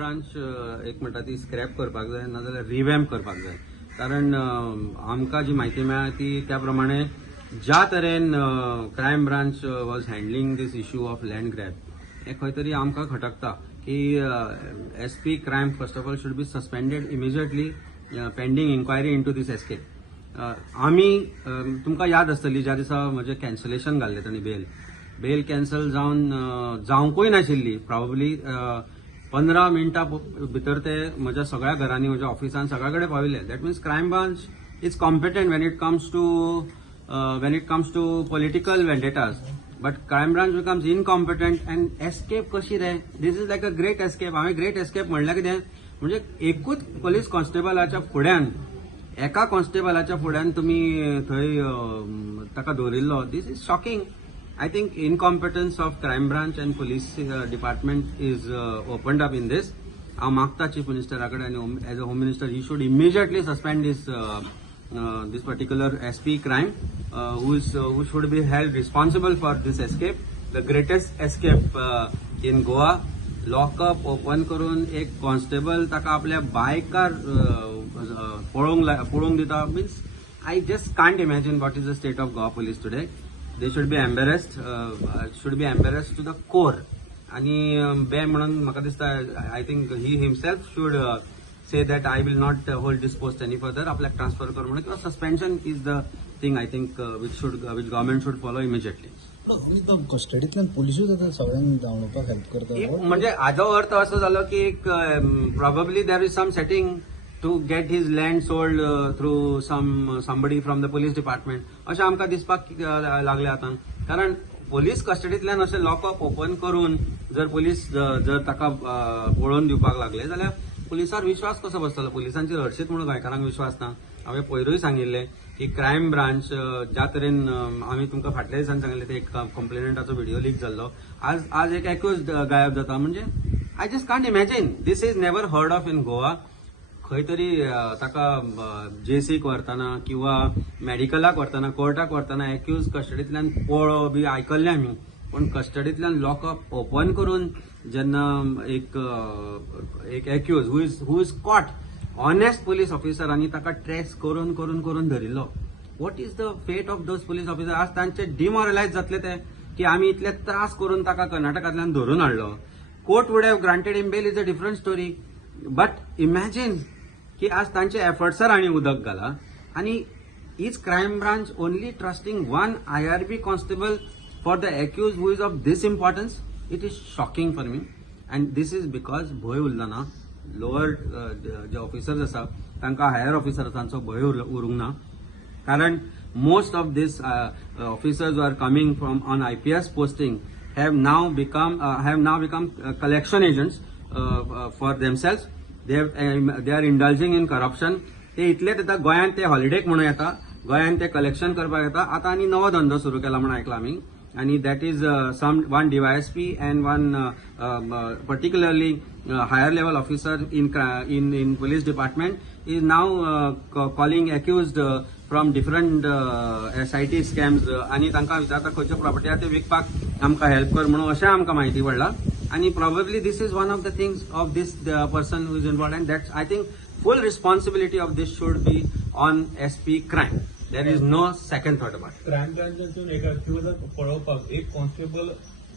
Branch एक म्हणटा ती स्क्रॅप करपाक जाय नाजाल्यार रिवॅम्प करपाक जाय. कारण आमकां जी म्हायती मेळ्ळा ती त्या प्रमाणे ज्या तरेन crime branch was handling this issue of land grab हे खंय तरी आमकां खटकता की SP crime first of all should be suspended immediately pending inquiry into this escape. आमी तुमकां याद आसतली ज्या दिसा म्हजें कॅन्सलेशन घाल्लें तांणी बेल कॅन्सल जावंकूय नाशिल्ली. प्रॉबली 15 मिनटां भितर ते म्हज्या सगळ्या घरांनी म्हज्या ऑफिसान सगळ्या कडेन पाविल्ले. That means crime branch is competent when it comes to political vendettas. But crime branch becomes incompetent and escape कशी रे. This is like a great escape. हांवें ग्रेट एस्केप म्हणल्यार कितें म्हणजे एकूच पुलीस कॉन्स्टेबलाच्या फुड्यान एका कॉन्स्टेबलाच्या फुड्यान तुमी थंय ताका दवरिल्लो. This is shocking. I think incompetence of crime branch and police department is opened up in this. I marked the chief minister and as a home minister he should immediately suspend this particular SP crime who should be held responsible for this escape, the greatest escape in Goa. Lockup open करून एक constable ताका आपल्या बायकार पळोवंक दिता. Means I just can't imagine what is the state of Goa police today. They should be embarrassed to the core. आणि बे म्हणून म्हाका दिसता I think he himself should say that I will not hold this post any further. आपल्याक transfer कर म्हणून किंवा suspension is the thing I think which government should follow immediately. कस्टडींतल्यान पुलिसूच आतां सगळ्यांक धांवणोवपाक हेल्प करता. म्हणजे हाजो अर्थ असो जालो की एक probably there is some setting to get his land sold through somebody from the police department अशें आमकां दिसपाक लागले आतां. कारण पोलीस कस्टडींतल्यान अशें लॉकअप ओपन करून जर पुलीस जर ताका पळोवन दिवपाक लागले जाल्यार पुलिसार विश्वास कसो बसतलो. पुलिसांचेर हरशीत म्हणून गोंयकारांक विश्वास ना. हांवें पयरूय सांगिल्लें की क्रायम ब्रांच ज्या तरेन आमी तुमकां फाटल्या दिसांनी सांगिल्लें ते एक कंप्लेनंटाचो व्हिडिओ लीक जाल्लो. आज एक एक्यूज गायब जाता. म्हणजे I just can't imagine. This is never heard of in Goa. खंय तरी ताका जेसीक व्हरतना किंवा मेडिकलाक व्हरतना कोर्टाक व्हरतना एक्यूज कस्टडींतल्यान पळो बी आयकल्लें आमी. पण कस्टडींतल्यान लॉकअप ओपन करून जेन्ना एक accused who is caught honest police officer आनी ताका ट्रेस करून करून करून धरिल्लो. What is the fate of those police officer. आज तांचे डिमोरलायज जातले ते की आमी इतले त्रास करून ताका कर्नाटकांतल्यान धरून हाडलो. Court would have granted him bail is a different story. But imagine की आज तांचे एफर्ट्सार आनी उदक घाला. आनी is crime branch only trusting one IRB constable for the accused who is of this importance. It is shocking for me. And this is because भंय उरला ना. लोअर जे ऑफिसर्स आसा तांकां हायर ऑफिसर्सांचो भंय उरूंक ना. कारण most of this officers are coming from on IPS posting have now become collection agents for themselves. They are indulging in corruption. ते इतले येता गोंयांत ते हॉलिडेक म्हणून येता. गोंयांत ते कलेक्शन करपाक येता. आतां आनी नवो धंदो सुरू केला म्हणून आयकला आमी. आणि that is one DYSP and one particularly higher level officer in police department is now calling accused from different SIT scams आणि तांकां विचारता खंयच्यो प्रॉपर्टी आहा ते विकपाक आमकां हेल्प कर म्हणून अशें आमकां म्हायती पडला. आणि probably this is one of the things of this person who is involved and that's I think full responsibility of this should be on SP crime. There is no second thought about. Crime ब्रांचातून एका accused पळोवपाक एक constable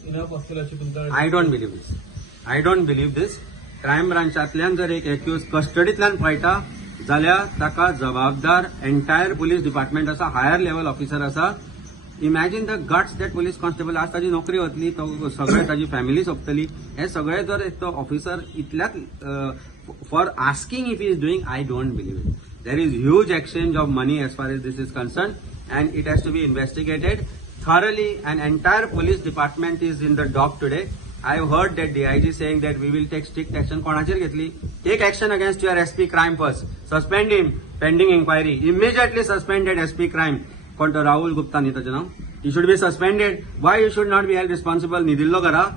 enough आसतलो अशें तुमकां. I don't believe this. Crime ब्रांचांतल्यान जर एक एक्यूज कस्टडींतल्यान पळयता जाल्यार ताका जबाबदार एंटायर पुलीस डिपार्टमेंट आसा. हायर लेवल ऑफिसर आसा. Imagine the guts that police constable. आज ताची नोकरी वतली. तो सगळे ताची फॅमिली सोंपतली. हे सगळे जर एक तो ऑफिसर इतल्याच for asking if he is doing. I don't believe it. There is huge exchange of money as far as this is concerned, and it has to be investigated thoroughly. An entire police department is in the dock today. I have heard that DIG saying that we will take strict action. कोणाचेर घेतली? Take action against your SP crime first. Suspend him pending inquiry. Immediately suspended SP crime. कोण तो राहुल गुप्ता न्ही ताचें नांव. He should be suspended. Why he should not be held responsible? न्हिदिल्लो घरा.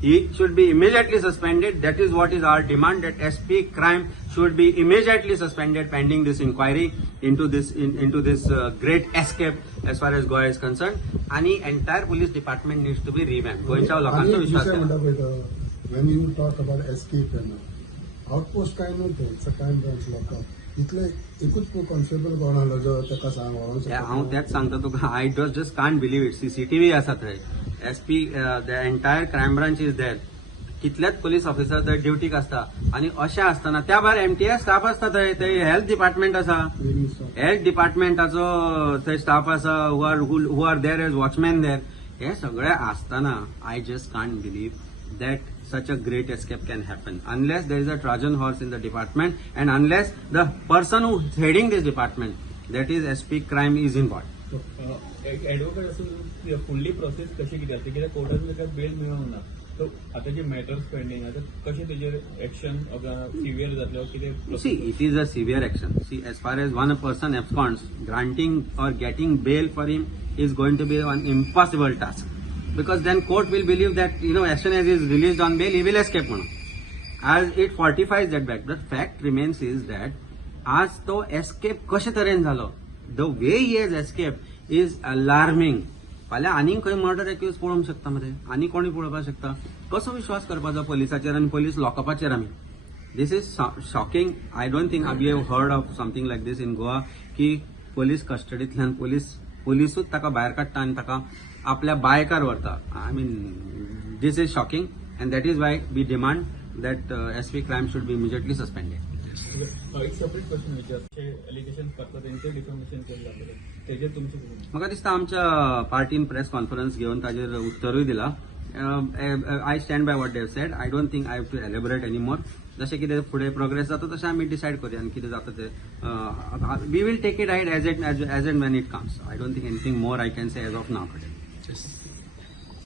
He should be immediately suspended. That is what is our demand, that SP crime should be immediately suspended pending this inquiry into this great escape as far as Goa is concerned. And the entire police department needs to be revamped. गोंयच्या लोकांचो विश्वास when you talk about escape, outpost काय नव्हतं crime branch लोकांक इतले एकूच constable कोण आलो जो ताका सांग व्हरोंक हांव तेच सांगता तुका I just can't believe it CCTV आसा थंय SP the entire crime branch is there कितलेच पोलीस ऑफिसर थंय ड्युटीक आसता आनी अशें आसतना त्या भायर एमटीएस स्टाफ आसता थंय हेल्थ डिपार्टमेंट आसा हेल्थ डिपार्टमेंटाचो थंय स्टाफ आसा who are there as watchman there हे सगळे आसतना I just can't believe that such a great escape can happen unless there is a Trojan horse in the department and unless the person who is heading this department, that is SP crime, is involved. एक advocate असून फुडली process कशी कितें आसता कित्याक कोर्टान ताका bell मेळोंक ना सो आतां जे मॅटर्स पेंडींग आसा कशें तेजेर एक्शन सिवियर जातले कितें See, it is a severe action. See, as far as one person absconds, granting or getting bail for him is going to be an impossible task. Because then court will believe that, as soon as he is released on bail, he will escape. As it fortifies that back. The fact remains is that as to escape कशे तरेन जालो, the way he has escaped is alarming. फाल्यां आनीक खंय murder accused पळोवंक शकता मरे आनी कोणी पळोवपाक शकता कसो विश्वास करपाचो पुलिसाचेर आनी पुलीस लॉकअपाचेर आमी this is shocking I don't think we have heard of something like this in Goa की पुलीस कस्टडींतल्यान पुलिसूच ताका भायर काडटा आनी ताका आपल्या बायकार व्हरता I mean this is shocking and that is why we demand that SP crime should be immediately suspended एक सेपरेट क्वेश्चन विचारचे एलिगेशन करता तेंचे डिफॉर्मेशन केलं जातले तेजेर तुमचे म्हाका दिसता आमच्या पार्टीन प्रेस कॉन्फरन्स घेवन ताजेर उत्तरूय दिला I stand by what Dev said I don't think I have to elaborate any more जशें कितें फुडें प्रोग्रेस जाता तशें आमी डिसायड करूया आनी कितें जाता तें we will take it I'd as and when it comes I don't think anything more I can say as of now today